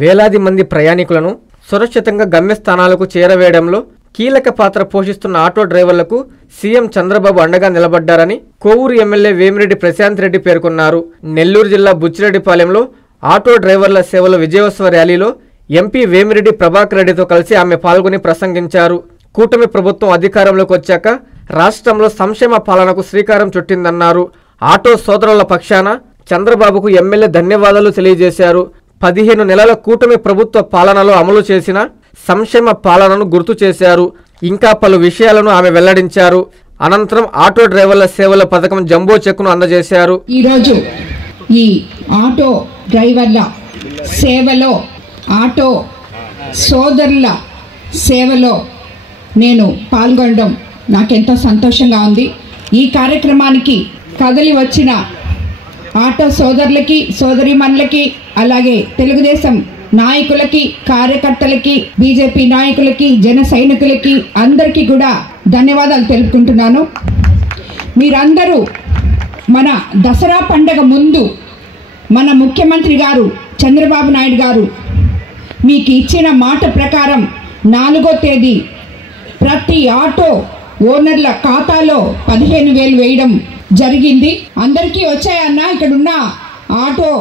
వేలాది మంది ప్రయాణికులను సురక్షితంగా గమ్యస్థానాలకు చేరవేయడంలో కీలక పాత్ర పోషిస్తున్న ఆటో డ్రైవర్లకు సీఎం చంద్రబాబు అండగా నిలబడ్డారని కోవూరు ఎమ్మెల్యే వేమిరెడ్డి ప్రశాంత్ రెడ్డి పేర్కొన్నారు. నెల్లూరు జిల్లా బుచ్చిరెడ్డిపాలెంలో ఆటో డ్రైవర్ల సేవల విజయోత్సవ ర్యాలీలో ఎంపీ వేమిరెడ్డి ప్రభాకర్ రెడ్డితో కలిసి ఆమె పాల్గొని ప్రసంగించారు. కూటమి ప్రభుత్వం అధికారంలోకి వచ్చాక రాష్ట్రంలో సంక్షేమ పాలనకు శ్రీకారం చుట్టిందన్నారు. ఆటో సోదరుల పక్షాన చంద్రబాబుకు ఎమ్మెల్యే ధన్యవాదాలు తెలియజేశారు. 15 నెలల కూటమి ప్రభుత్వ పాలనలో అమలు చేసిన సంక్షేమ పాలనను గుర్తు చేశారు. ఇంకా పలు విషయాలను ఆమె వెల్లడించారు. అనంతరం ఆటో డ్రైవర్ల సేవల పథకం జంబో చెక్కును అందజేశారు. ఈరోజు ఈ ఆటో డ్రైవర్ల సేవలో, ఆటో సోదరుల సేవలో నేను పాల్గొనడం నాకెంతో సంతోషంగా ఉంది. ఈ కార్యక్రమానికి కదిలి వచ్చిన ఆటో సోదరులకి, సోదరీమణులకి, అలాగే తెలుగుదేశం నాయకులకి, కార్యకర్తలకి, బీజేపీ నాయకులకి, జన సైనికులకి అందరికీ కూడా ధన్యవాదాలు తెలుపుకుంటున్నాను. మీరందరూ మన దసరా పండగ ముందు మన ముఖ్యమంత్రి గారు చంద్రబాబు నాయుడు గారు మీకు ఇచ్చిన మాట ప్రకారం 4వ తేదీ ప్రతి ఆటో ఓనర్ల ఖాతాలో 15,000 వేయడం జరిగింది. అందరికీ వచ్చాయన్న, ఇక్కడ ఉన్న ఆటో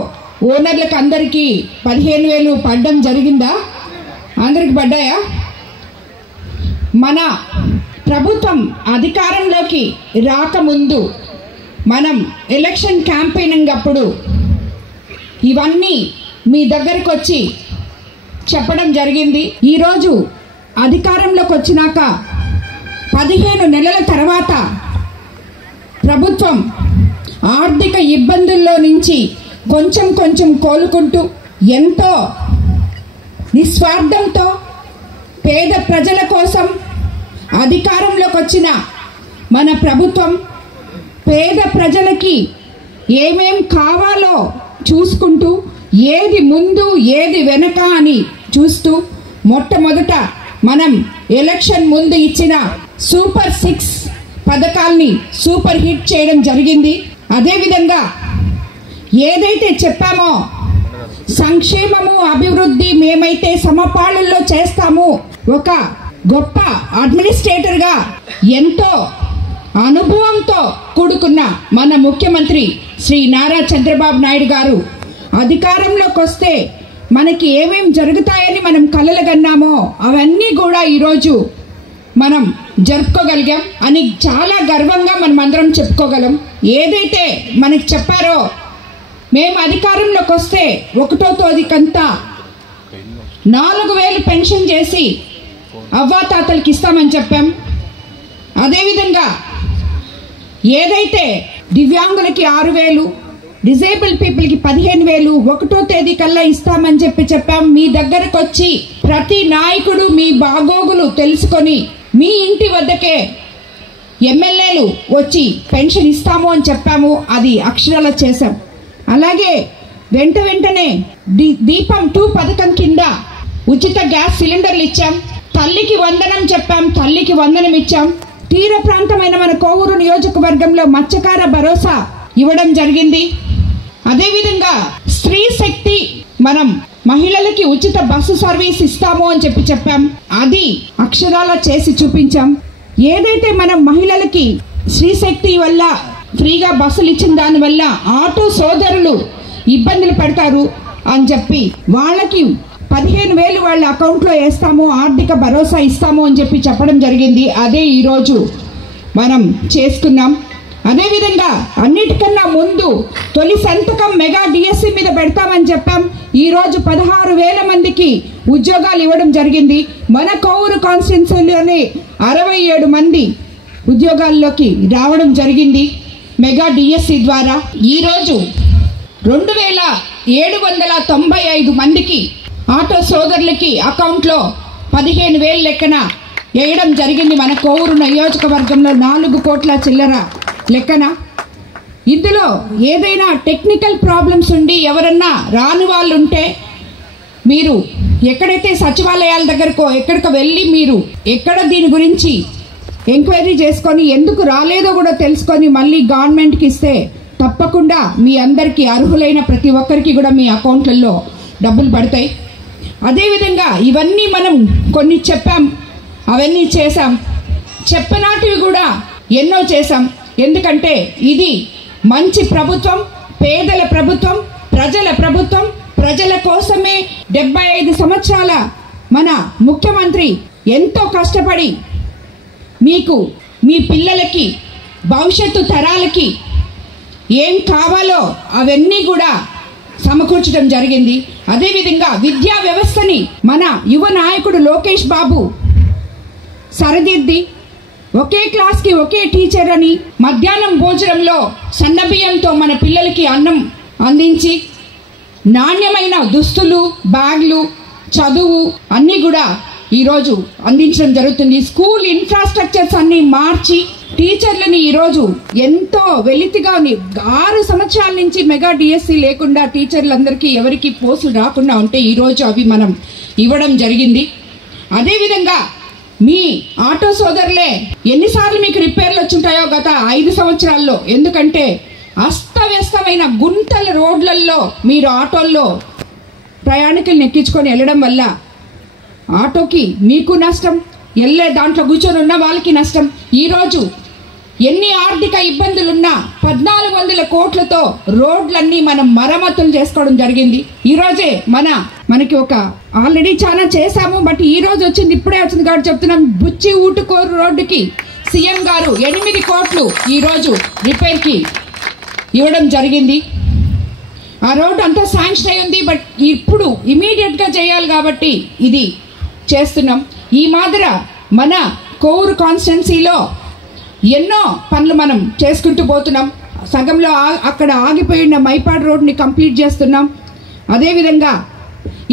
ఓనర్లకు అందరికీ 15,000 పడడం జరిగిందా? అందరికి పడ్డాయా? మన ప్రభుత్వం అధికారంలోకి రాకముందు మనం ఎలక్షన్ క్యాంపెయినింగ్ అప్పుడు ఇవన్నీ మీ దగ్గరకు వచ్చి చెప్పడం జరిగింది. ఈరోజు అధికారంలోకి వచ్చినాక 15 నెలల తర్వాత ప్రభుత్వం ఆర్థిక ఇబ్బందుల్లో నుంచి కొంచెం కొంచెం కోలుకుంటూ ఎంతో నిస్వార్థంతో పేద ప్రజల కోసం అధికారంలోకి వచ్చిన మన ప్రభుత్వం పేద ప్రజలకి ఏమేం కావాలో చూసుకుంటూ, ఏది ముందు ఏది వెనక అని చూస్తూ, మొట్టమొదట మనం ఎలక్షన్ ముందు ఇచ్చిన సూపర్ 6 పథకాల్ని సూపర్ హిట్ చేయడం జరిగింది. అదేవిధంగా ఏదైతే చెప్పామో సంక్షేమము అభివృద్ధి మేమైతే సమపాళల్లో చేస్తాము, ఒక గొప్ప అడ్మినిస్ట్రేటర్గా ఎంతో అనుభవంతో కూడుకున్న మన ముఖ్యమంత్రి శ్రీ నారా చంద్రబాబు నాయుడు గారు అధికారంలోకి వస్తే మనకి ఏమేం జరుగుతాయని మనం కలలుగన్నామో అవన్నీ కూడా ఈరోజు మనం జరుపుకోగలిగాం అని చాలా గర్వంగా మనం అందరం చెప్పుకోగలం. ఏదైతే మనకి చెప్పారో మేము అధికారంలోకి వస్తే 1వ తేదీకంతా 4,000 పెన్షన్ చేసి అవ్వాతాతలకి ఇస్తామని చెప్పాం. అదేవిధంగా ఏదైతే దివ్యాంగులకి 6,000, డిజేబుల్ పీపుల్కి 15,000 1వ తేదీ కల్లా ఇస్తామని చెప్పాం. మీ దగ్గరకు వచ్చి ప్రతి నాయకుడు మీ బాగోగులు తెలుసుకొని మీ ఇంటి వద్దకే ఎమ్మెల్యేలు వచ్చి పెన్షన్ ఇస్తాము అని చెప్పాము. అది అక్షరాల చేశాం. అలాగే వెంటనే దీపం 2 పథకం కింద ఉచిత గ్యాస్ సిలిండర్లు ఇచ్చాం. తల్లికి వందనం చెప్పాం, తల్లికి వందనం ఇచ్చాం. తీర ప్రాంతమైన మన కోవూరు నియోజకవర్గంలో మత్స్యకార భరోసా ఇవ్వడం జరిగింది. అదేవిధంగా స్త్రీ శక్తి, మనం మహిళలకి ఉచిత బస్సు సర్వీస్ ఇస్తాము అని చెప్పాం. అది అక్షరాల చేసి చూపించాం. ఏదైతే మనం మహిళలకి స్త్రీ శక్తి వల్ల ఫ్రీగా బస్సులు ఇచ్చిన దానివల్ల ఆటో సోదరులు ఇబ్బందులు పెడతారు అని చెప్పి వాళ్ళకి 15,000 వాళ్ళ అకౌంట్లో వేస్తాము, ఆర్థిక భరోసా ఇస్తాము అని చెప్పడం జరిగింది. అదే ఈరోజు మనం చేసుకున్నాం. అదేవిధంగా అన్నిటికన్నా ముందు తొలి సంతకం మెగా డిఎస్సి మీద పెడతామని చెప్పాం. ఈరోజు 16,000 మందికి ఉద్యోగాలు ఇవ్వడం జరిగింది. మన కోవూరు కాన్స్టిట్యున్సీలోనే 67 మంది ఉద్యోగాల్లోకి రావడం జరిగింది మెగా డిఎస్సి ద్వారా. ఈరోజు 2,795 మందికి ఆటో సోదరులకి అకౌంట్లో 15,000 లెక్కన వేయడం జరిగింది. మన కోవూరు నియోజకవర్గంలో 4 కోట్ల చిల్లర లెక్కన. ఇందులో ఏదైనా టెక్నికల్ ప్రాబ్లమ్స్ ఉండి ఎవరన్నా రాని వాళ్ళు ఉంటే మీరు ఎక్కడైతే సచివాలయాల దగ్గరకో ఎక్కడికో వెళ్ళి మీరు ఎక్కడ దీని గురించి ఎంక్వైరీ చేసుకొని ఎందుకు రాలేదో కూడా తెలుసుకొని మళ్ళీ గవర్నమెంట్కి ఇస్తే తప్పకుండా మీ అందరికీ అర్హులైన ప్రతి ఒక్కరికి కూడా మీ అకౌంట్లలో డబ్బులు పడతాయి. అదేవిధంగా ఇవన్నీ మనం కొన్ని చెప్పాం, అవన్నీ చేశాం, చెప్పనాటివి కూడా ఎన్నో చేశాం. ఎందుకంటే ఇది మంచి ప్రభుత్వం, పేదల ప్రభుత్వం, ప్రజల ప్రభుత్వం, ప్రజల కోసమే 75 సంవత్సరాల మన ముఖ్యమంత్రి ఎంతో కష్టపడి మీకు మీ పిల్లలకి భవిష్యత్తు తరాలకి ఏం కావాలో అవన్నీ కూడా సమకూర్చడం జరిగింది. అదేవిధంగా విద్యా వ్యవస్థని మన యువ నాయకుడు లోకేష్ బాబు సరిదిద్ది ఒకే క్లాస్కి ఒకే టీచర్ అని మధ్యాహ్నం భోజనంలో సన్నబియ్యంతో మన పిల్లలకి అన్నం అందించి నాణ్యమైన దుస్తులు, బ్యాగ్లు, చదువు అన్నీ కూడా ఈరోజు అందించడం జరుగుతుంది. స్కూల్ ఇన్ఫ్రాస్ట్రక్చర్స్ అన్నీ మార్చి టీచర్లని ఈరోజు ఎంతో వెలితిగా 6 సంవత్సరాల నుంచి మెగా డిఎస్సి లేకుండా టీచర్లందరికీ ఎవరికి పోస్టులు రాకుండా ఉంటే ఈరోజు అవి మనం ఇవ్వడం జరిగింది. అదేవిధంగా మీ ఆటో సోదరులే ఎన్నిసార్లు మీకు రిపేర్లు వచ్చుంటాయో గత 5 సంవత్సరాల్లో. ఎందుకంటే అస్తవ్యస్తమైన గుంటల రోడ్లలో మీరు ఆటోల్లో ప్రయాణికులను ఎక్కించుకొని వెళ్ళడం వల్ల ఆటోకి మీకు నష్టం, వెళ్ళే దాంట్లో కూర్చొని ఉన్న వాళ్ళకి నష్టం. ఈరోజు ఎన్ని ఆర్థిక ఇబ్బందులున్నా 1400 కోట్లతో రోడ్లన్నీ మనం మరమ్మతులు చేసుకోవడం జరిగింది. ఈరోజే మనకి ఒక ఆల్రెడీ చాలా చేశాము, బట్ ఈ రోజు వచ్చింది, ఇప్పుడే వచ్చింది కాబట్టి చెప్తున్నాం. బుచ్చి ఊటుకోరు రోడ్డుకి సీఎం గారు 8 కోట్లు ఈరోజు రిపేర్కి ఇవ్వడం జరిగింది. ఆ రోడ్డు అంతా శాంక్షన్ అయి ఉంది, బట్ ఇప్పుడు ఇమీడియట్గా చేయాలి కాబట్టి ఇది చేస్తున్నాం. ఈ మాదిర మన కోవూరు కాన్స్టిట్యున్సీలో ఎన్నో పనులు మనం చేసుకుంటూ పోతున్నాం. సగంలో అక్కడ ఆగిపోయిన మైపాడ్ రోడ్ని కంప్లీట్ చేస్తున్నాం. అదేవిధంగా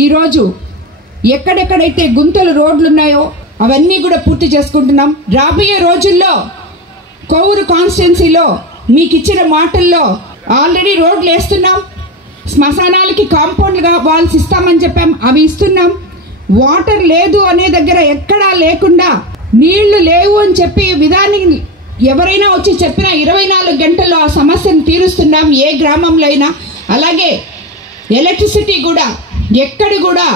ఈరోజు ఎక్కడెక్కడైతే గుంతలు రోడ్లు ఉన్నాయో అవన్నీ కూడా పూర్తి చేసుకుంటున్నాం. రాబోయే రోజుల్లో కోవూరు కాన్స్టిట్యున్సీలో మీకు ఇచ్చిన మాటల్లో ఆల్రెడీ రోడ్లు వేస్తున్నాం. శ్మశానాలకి కాంపౌండ్గా వాల్స్ ఇస్తామని చెప్పాం, అవి ఇస్తున్నాం. వాటర్ లేదు అనే దగ్గర ఎక్కడా లేకుండా, నీళ్లు లేవు అని చెప్పి విధానం ఎవరైనా వచ్చి చెప్పినా 24 గంటల్లో ఆ సమస్యను తీరుస్తున్నాం ఏ గ్రామంలో అయినా. అలాగే ఎలక్ట్రిసిటీ కూడా ఎక్కడ కూడా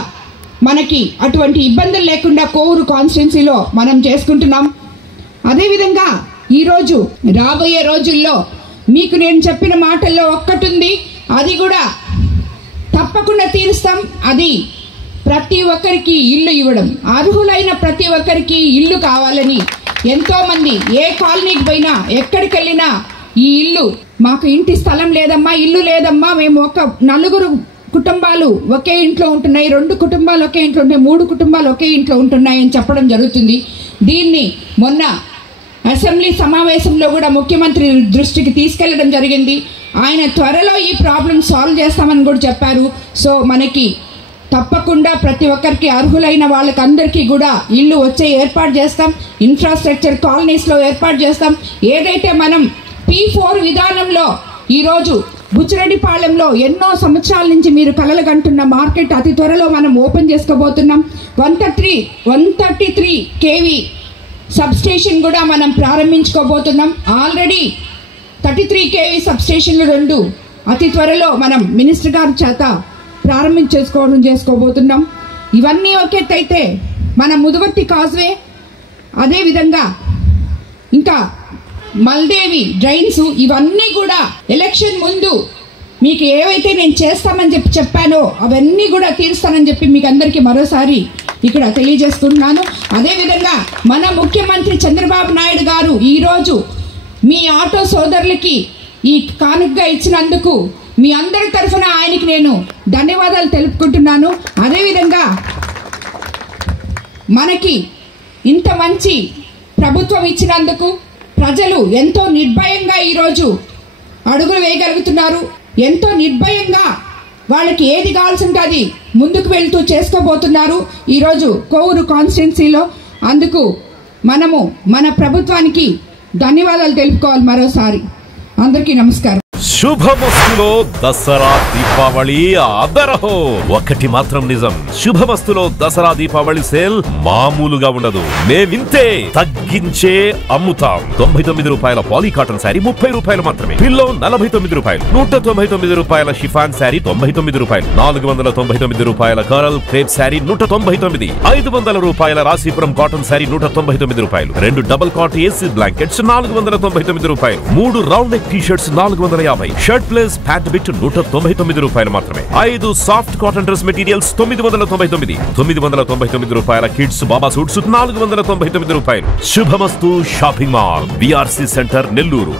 మనకి అటువంటి ఇబ్బందులు లేకుండా కోవూరు కాన్స్టిట్యున్సీలో మనం చేసుకుంటున్నాం. అదేవిధంగా ఈరోజు రాబోయే రోజుల్లో మీకు నేను చెప్పిన మాటల్లో ఒక్కటి ఉంది, అది కూడా తప్పకుండా తీరుస్తాం. అది ప్రతి ఒక్కరికి ఇల్లు ఇవ్వడం. అర్హులైన ప్రతి ఒక్కరికి ఇల్లు కావాలని ఎంతోమంది ఏ కాలనీకి పోయినా ఎక్కడికి వెళ్ళినా ఈ ఇల్లు మాకు ఇంటి స్థలం లేదమ్మా, ఇల్లు లేదమ్మా, మేము ఒక 4 కుటుంబాలు ఒకే ఇంట్లో ఉంటున్నాయి, 2 కుటుంబాలు ఒకే ఇంట్లో ఉంటున్నాయి, 3 కుటుంబాలు ఒకే ఇంట్లో ఉంటున్నాయి అని చెప్పడం జరుగుతుంది. దీన్ని మొన్న అసెంబ్లీ సమావేశంలో కూడా ముఖ్యమంత్రి దృష్టికి తీసుకెళ్లడం జరిగింది. ఆయన త్వరలో ఈ ప్రాబ్లం సాల్వ్ చేస్తామని కూడా చెప్పారు. సో మనకి తప్పకుండా ప్రతి ఒక్కరికి అర్హులైన వాళ్ళకి అందరికీ కూడా ఇల్లు వచ్చే ఏర్పాటు చేస్తాం. ఇన్ఫ్రాస్ట్రక్చర్ కాలనీస్లో ఏర్పాటు చేస్తాం. ఏదైతే మనం P4 విధానంలో ఈరోజు బుచ్చిరెడ్డిపాళెంలో ఎన్నో సంవత్సరాల నుంచి మీరు కలలుగంటున్న మార్కెట్ అతి త్వరలో మనం ఓపెన్ చేసుకోబోతున్నాం. 133 kV సబ్స్టేషన్ కూడా మనం ప్రారంభించుకోబోతున్నాం. ఆల్రెడీ 33 kV సబ్స్టేషన్లు 2 అతి త్వరలో మనం మినిస్టర్ గారి చేత చేసుకోబోతున్నాం. ఇవన్నీ ఒకెత్తైతే మన ముదువర్తి కాజ్వే, అదేవిధంగా ఇంకా మల్దేవి డ్రైన్స్, ఇవన్నీ కూడా ఎలక్షన్ ముందు మీకు ఏవైతే నేను చేస్తామని చెప్పానో అవన్నీ కూడా తీరుస్తానని చెప్పి మీకు అందరికీ మరోసారి ఇక్కడ తెలియజేసుకుంటున్నాను. అదేవిధంగా మన ముఖ్యమంత్రి చంద్రబాబు నాయుడు గారు ఈరోజు మీ ఆటో సోదరులకి ఈ కానుకగా ఇచ్చినందుకు మీ అందరి తరఫున ఆయనకి నేను ధన్యవాదాలు తెలుపుకుంటున్నాను. అదేవిధంగా మనకి ఇంత మంచి ప్రభుత్వం ఇచ్చినందుకు ప్రజలు ఎంతో నిర్భయంగా ఈరోజు అడుగులు వేయగలుగుతున్నారు. ఎంతో నిర్భయంగా వాళ్ళకి ఏది కావాల్సి ఉంటే అది ముందుకు వెళ్తూ చేసుకోబోతున్నారు ఈరోజు కోవూరు కాన్స్టిట్యున్సీలో. అందుకు మనము మన ప్రభుత్వానికి ధన్యవాదాలు తెలుపుకోవాలి మరోసారి. అందరికీ నమస్కారం. శుభమస్తులో దసరా దీపావళి ఆదరహో. ఒకటి మాత్రం నిజం, శుభమస్తులో దసరా దీపావళి సేల్ మామూలుగా ఉండదు. మేమింతే తగ్గించే అమ్ముతాం. 99 రూపాయల పాలీ కాటన్ శారీ 30 రూపాయలు మాత్రమే. పిల్లో 49 రూపాయలు. 199 రూపాయల షిఫాన్ శారీ 99 రూపాయలు. 499 రూపాయల కరల్ క్రేప్ శారీ 199. 500 రూపాయల రాశీపురం కాటన్ శారీ 199 రూపాయలు. 2 డబుల్ కాట్ ఏసీ బ్లాంకెట్స్ 499 రూపాయలు. 3 round neck T shirts 450. Shirt place pant bit 199 రూపాయలు మాత్రమే. 5 సాఫ్ట్ కాటన్ డ్రెస్ మెటీరియల్స్ 999. 999 రూపాయల కిడ్స్ బాబా సూట్స్ 499 రూపాయలు. శుభమస్తు shopping mall, BRC centre, Nellore.